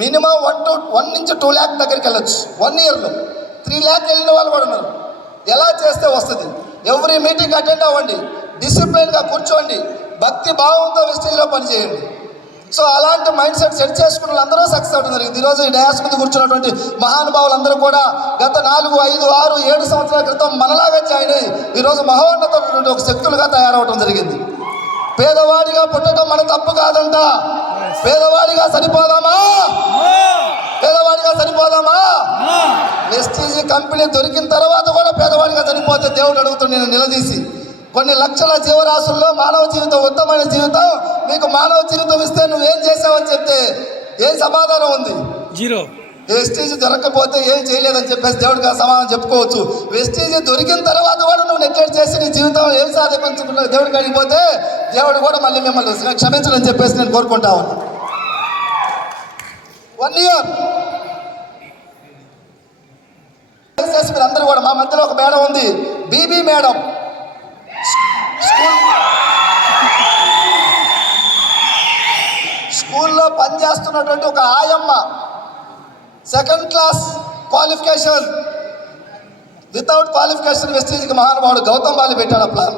Minimum 1 నుంచి 2 lakh దగ్గరికి వెళ్ళొచ్చు 1 yearలో. 3 lakh వెళ్ళిన వాళ్ళు కూడా ఉన్నారు. ఎలా చేస్తే వస్తుంది? ఎవ్రీ మీటింగ్ అటెండ్ అవ్వండి, డిసిప్లిన్గా కూర్చోండి, భక్తి భావంతో వెస్టేజ్లో పనిచేయండి. సో అలాంటి మైండ్ సెట్ చేసుకున్న వాళ్ళందరూ సక్సెస్ అవడం జరిగింది. ఈరోజు ఈ డయాస్ మీద కూర్చున్నటువంటి మహానుభావులందరూ కూడా గత 4, 5, 6, 7 సంవత్సరాల క్రితం మనలాగా జాయిన్ అయ్యి ఈరోజు మహోన్నతమైనటువంటి ఒక శక్తులుగా తయారవడం జరిగింది. పేదవాడిగా పుట్టడం మన తప్పు కాదంట. పేదవాడిగా సరిపోదామా? పేదవాడిగా సరిపోదామా? వెస్టీజ్ కంపెనీ దొరికిన తర్వాత కూడా పేదవాడిగా సరిపోతే దేవుడు అడుగుతుంది నేను నిలదీసి, కొన్ని లక్షల జీవరాశుల్లో మానవ జీవితం ఉత్తమమైన జీవితం, నీకు మానవ జీవితం ఇస్తే నువ్వేం చేసావని చెప్తే ఏం సమాధానం ఉంది? జీరో. వెస్టీజ్ దొరకకపోతే ఏం చేయలేదని చెప్పేసి దేవుడికి సమాధానం చెప్పుకోవచ్చు. వెస్టీజ్ దొరికిన తర్వాత కూడా నువ్వు నెగ్లెక్ట్ చేసి నీ జీవితం ఏం సాధించుకున్నా దేవుడికి అడిగిపోతే దేవుడు కూడా మళ్ళీ మిమ్మల్ని క్షమించడని చెప్పేసి నేను కోరుకుంటా ఉన్నా. 1 year మీరు అందరూ కూడా, మా మధ్యలో ఒక మేడం ఉంది, బీబీ మేడం. స్కూల్లో పనిచేస్తున్నటువంటి ఒక ఆయమ్మ, 2nd class qualification, without qualification వెస్టీజ్కి మహానుభావుడు గౌతమ్ బాలి పెట్టాడు. ఆ ప్లాన్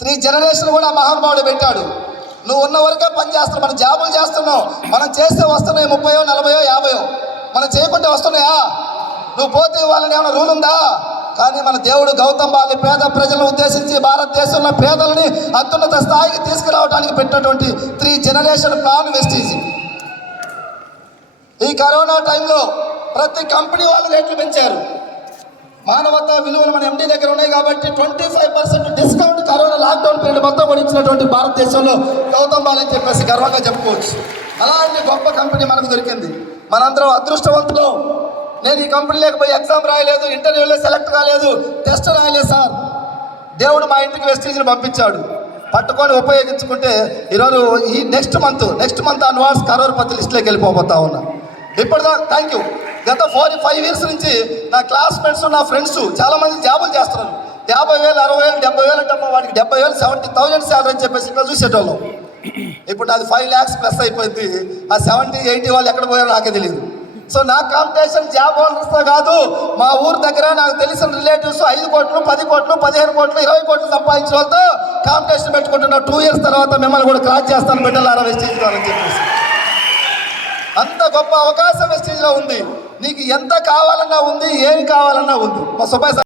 3 generations కూడా మహానుభావుడు పెట్టాడు. నువ్వు ఉన్న వరకే పని చేస్తున్నావు, మనం జాబులు చేస్తున్నావు, మనం చేస్తే వస్తున్నాయి 30, 40, 50, మనం చేయకుంటే వస్తున్నాయా? నువ్వు పోతే వాళ్ళని ఏమైనా రూల్ ఉందా? కానీ మన దేవుడు గౌతమ్ బాలి పేద ప్రజలను ఉద్దేశించి భారతదేశంలో పేదలని అత్యున్నత స్థాయికి తీసుకురావడానికి పెట్టినటువంటి 3 generation ప్లాన్ వెస్టీజ్. ఈ కరోనా టైంలో ప్రతి కంపెనీ వాళ్ళు రేట్లు పెంచారు. మానవతా విలువలు మన ఎండీ దగ్గర ఉన్నాయి కాబట్టి 25% డిస్కౌంట్ కరోనా లాక్డౌన్ పీరియడ్ మొత్తం కూడా ఇచ్చినటువంటి భారతదేశంలో గౌతమ్ బాలి అని చెప్పేసి గర్వంగా చెప్పుకోవచ్చు. అలాంటి గొప్ప కంపెనీ మనకు దొరికింది. మనందరం అదృష్టవంతులు. నేను ఈ కంపెనీలోకి పోయి ఎగ్జామ్ రాయలేదు, ఇంటర్వ్యూలో సెలెక్ట్ కాలేదు, టెస్ట్ రాయలేదు సార్. దేవుడు మా ఇంటికి వెస్టీజ్ని పంపించాడు. పట్టుకొని ఉపయోగించుకుంటే ఈరోజు ఈ నెక్స్ట్ మంత్ అన్వార్డ్స్ కరోర్పతి లిస్టులోకి వెళ్ళిపోతా ఉన్నా. ఇప్పటిదా థ్యాంక్ యూ. గత 4-5 years నుంచి నా క్లాస్మేట్స్, నా ఫ్రెండ్స్ చాలామంది జాబులు చేస్తున్నారు. 50,000, 60,000, 70,000 అంటే వాడికి 70,000, 70,000 శాలరీ అని చెప్పేసి ఇక్కడ చూసేటోళ్ళం. ఇప్పుడు అది 5 lakhs ప్లస్ అయిపోయింది. ఆ 70, 80 వాళ్ళు ఎక్కడ పోయారో నాకే తెలియదు. సో నా కాంపిటీషన్ జాబ్ హోల్డర్స్తో కాదు, మా ఊరు దగ్గర నాకు తెలిసిన రిలేటివ్స్ 5 కోట్లు, 10 కోట్లు, 15 కోట్లు, 20 కోట్లు సంపాదించిన వాళ్ళతో కాంపిటీషన్ పెట్టుకుంటున్నా. 2 years తర్వాత మిమ్మల్ని కూడా క్రాస్ చేస్తాను బిడ్డలారా వెస్టీజ్ అని చెప్పేసి. అంత గొప్ప అవకాశం వెస్టీజ్లో ఉంది. నీకు ఎంత కావాలన్నా ఉంది, ఏమి కావాలన్నా ఉంది. మా సుబ్బాయి